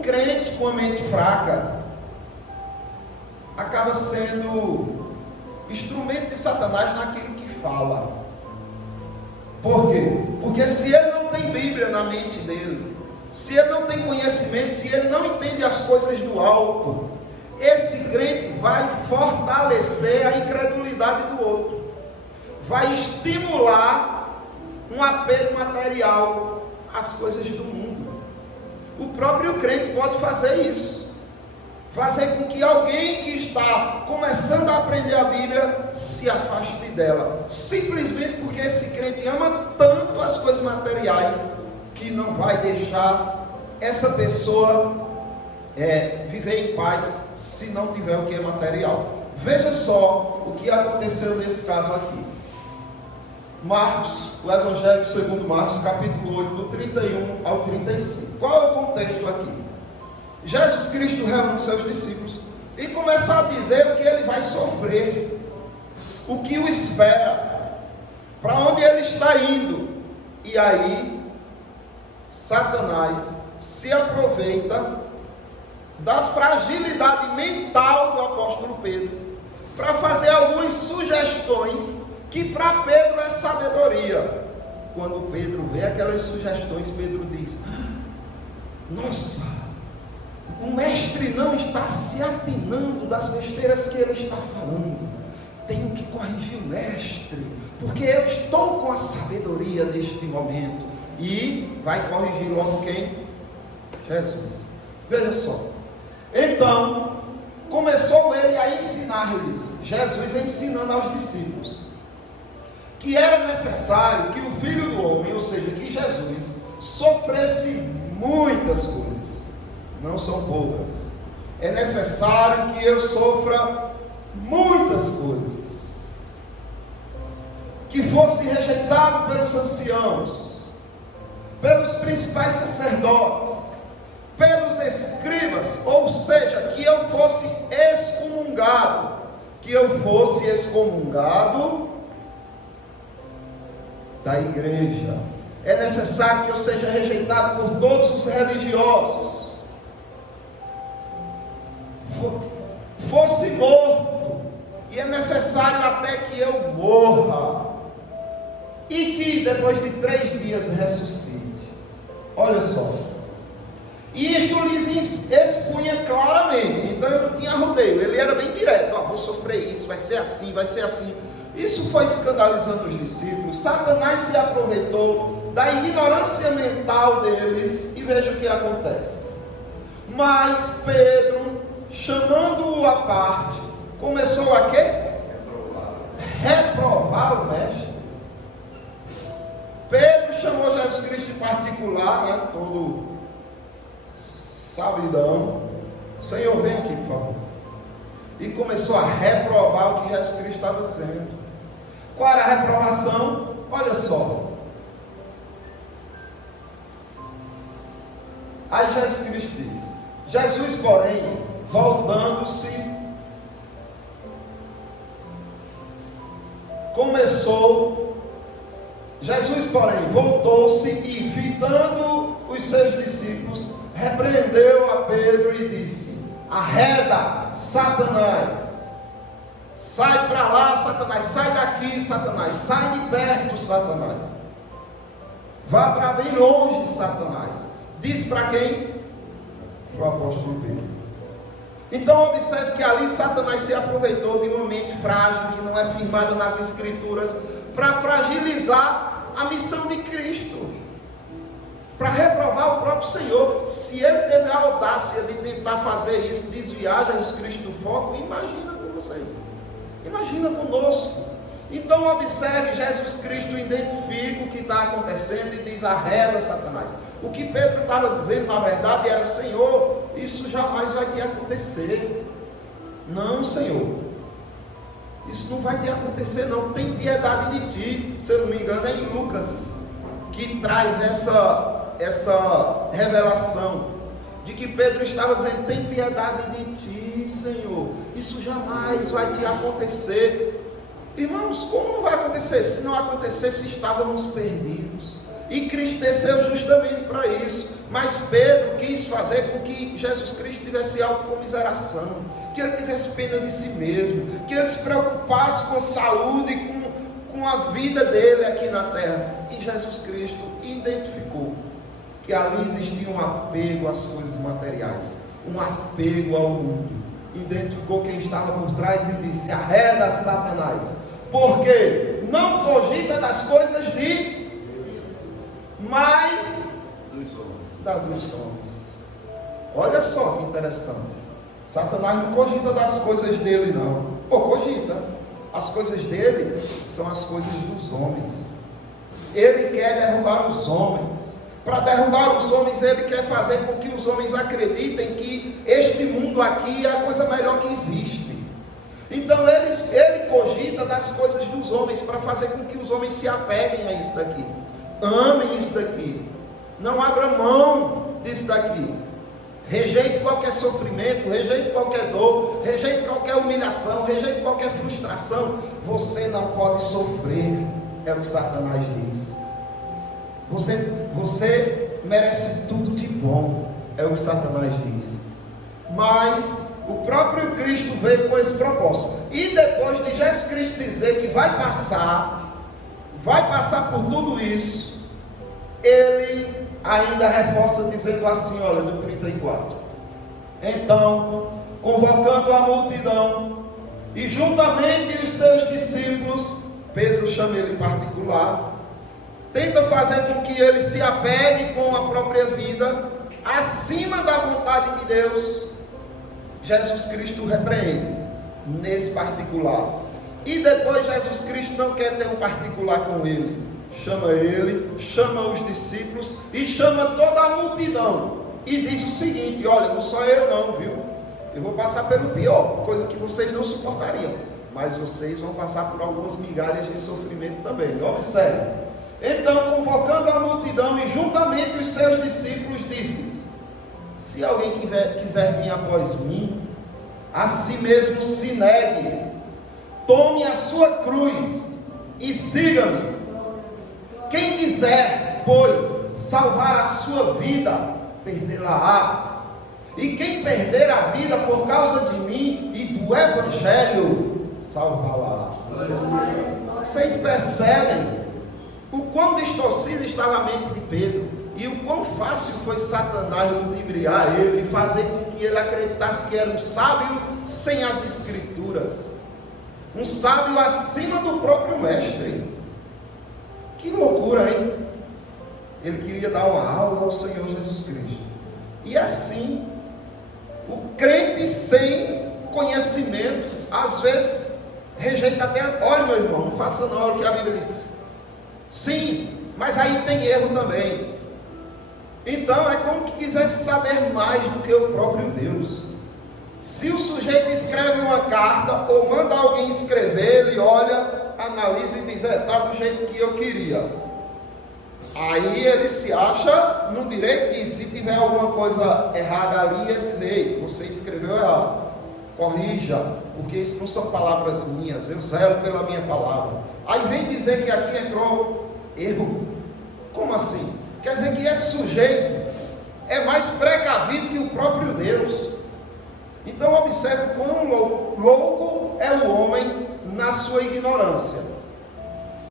Um crente com a mente fraca acaba sendo instrumento de Satanás naquilo que fala. Por quê? Porque se ele não tem Bíblia na mente dele, se ele não tem conhecimento, se ele não entende as coisas do alto, esse crente vai fortalecer a incredulidade do outro, vai estimular um apego material às coisas do mundo. O próprio crente pode fazer isso, fazer com que alguém que está começando a aprender a Bíblia se afaste dela, simplesmente porque esse crente ama tanto as coisas materiais, que não vai deixar essa pessoa viver em paz, se não tiver o que é material. Veja só o que aconteceu nesse caso aqui. Marcos, o Evangelho segundo Marcos, capítulo 8, do 31 ao 35. Qual é o contexto aqui? Jesus Cristo reúne seus discípulos e começa a dizer o que ele vai sofrer, o que o espera, para onde ele está indo. E aí Satanás se aproveita da fragilidade mental do apóstolo Pedro para fazer algumas sugestões que para Pedro é sabedoria. Quando Pedro vê aquelas sugestões, Pedro diz: nossa, o mestre não está se atinando das besteiras que ele está falando. Tenho que corrigir o mestre, porque eu estou com a sabedoria neste momento. E vai corrigir logo quem? Jesus. Veja só. Então, começou ele a ensinar-lhes, Jesus ensinando aos discípulos, que era necessário que o Filho do Homem, ou seja, que Jesus, sofresse muitas coisas, não são poucas. É necessário que eu sofra muitas coisas, que fosse rejeitado pelos anciãos, pelos principais sacerdotes, pelos escribas, ou seja, que eu fosse excomungado, da igreja. É necessário que eu seja rejeitado por todos os religiosos, fosse morto, e é necessário até que eu morra, e que depois de 3 dias ressuscite. Olha só, e isto lhes expunha claramente. Então ele não tinha rodeio, ele era bem direto: vou sofrer isso, vai ser assim, vai ser assim. Isso foi escandalizando os discípulos. Satanás se aproveitou da ignorância mental deles, e veja o que acontece. Mas Pedro, chamando-o à parte, começou a quê? Reprovar o mestre. Pedro chamou Jesus Cristo em particular, todo sabidão: Senhor, vem aqui, por favor. E começou a reprovar o que Jesus Cristo estava dizendo. Qual era a reprovação? Olha só. Aí Jesus Cristo diz: Jesus, porém, voltando-se, voltou-se e, fitando os seus discípulos, repreendeu a Pedro e disse: arreda, Satanás, sai para lá, Satanás, sai daqui, Satanás, sai de perto, Satanás, vá para bem longe, Satanás. Diz para quem? Para o apóstolo Pedro. Então observe que ali Satanás se aproveitou de uma mente frágil, que não é firmada nas Escrituras, para fragilizar a missão de Cristo, para reprovar o próprio Senhor. Se ele teve a audácia de tentar fazer isso, desviar Jesus Cristo do foco, imagina com vocês, imagina conosco. Então observe, Jesus Cristo identifica o que está acontecendo e diz: arreda, Satanás. O que Pedro estava dizendo, na verdade, era: Senhor, isso jamais vai te acontecer. Não, Senhor, isso não vai te acontecer não, tem piedade de ti. Se eu não me engano é em Lucas que traz essa revelação, de que Pedro estava dizendo: tem piedade de ti, Senhor, isso jamais vai te acontecer. Irmãos, como não vai acontecer? Se não acontecesse, estávamos perdidos. E Cristo desceu justamente para isso, Mas Pedro quis fazer com que Jesus Cristo tivesse autocomiseração, que ele tivesse pena de si mesmo, que ele se preocupasse com a saúde, com a vida dele aqui na terra. E Jesus Cristo identificou que ali existia um apego às coisas materiais, um apego ao mundo. Identificou quem estava por trás e disse: arreda, Satanás, porque não cogita das coisas de, mas da dos homens. Olha só que interessante. Satanás não cogita das coisas dele, não. Cogita. As coisas dele são as coisas dos homens. Ele quer derrubar os homens. Para derrubar os homens, ele quer fazer com que os homens acreditem que este mundo aqui é a coisa melhor que existe. Então ele cogita das coisas dos homens para fazer com que os homens se apeguem a isso daqui, amem isso daqui, não abram mão disso daqui, rejeite qualquer sofrimento, rejeite qualquer dor, rejeite qualquer humilhação, rejeite qualquer frustração. Você não pode sofrer, é o que Satanás diz. Você merece tudo de bom, é o que Satanás diz. Mas o próprio Cristo veio com esse propósito. E depois de Jesus Cristo dizer que vai passar por tudo isso, ele ainda reforça dizendo assim, olha, no 34. Então, convocando a multidão e juntamente os seus discípulos, Pedro chama ele em particular, tenta fazer com que ele se apegue com a própria vida acima da vontade de Deus. Jesus Cristo repreende nesse particular. E depois Jesus Cristo não quer ter um particular com ele. Chama os discípulos e chama toda a multidão. E diz o seguinte: olha, não sou eu não, viu? Eu vou passar pelo pior, coisa que vocês não suportariam. Mas vocês vão passar por algumas migalhas de sofrimento também. Observe. Então, convocando a multidão e juntamente os seus discípulos, disse-lhes: se alguém quiser vir após mim, a si mesmo se negue, tome a sua cruz e siga-me. Quem quiser, pois, salvar a sua vida, perdê-la-á. E quem perder a vida por causa de mim e do Evangelho, salvá-la. Vocês percebem o quão distorcida estava a mente de Pedro e o quão fácil foi Satanás ludibriar ele e fazer com que ele acreditasse que era um sábio sem as escrituras, um sábio acima do próprio mestre. Que loucura, hein? Ele queria dar uma aula ao Senhor Jesus Cristo. E assim, o crente sem conhecimento, às vezes, rejeita até... Olha, meu irmão, não faça não o que a Bíblia diz. Sim, mas aí tem erro também. Então, é como que quisesse saber mais do que o próprio Deus. Se o sujeito escreve uma carta, ou manda alguém escrever, ele olha, analisa e diz: está do jeito que eu queria. Aí ele se acha no direito de, se tiver alguma coisa errada ali, ele diz: ei, você escreveu errado, corrija, porque isso não são palavras minhas, eu zelo pela minha palavra. Aí vem dizer que aqui entrou erro. Como assim? Quer dizer que esse sujeito é mais precavido que o próprio Deus. Então observe quão louco é o homem na sua ignorância.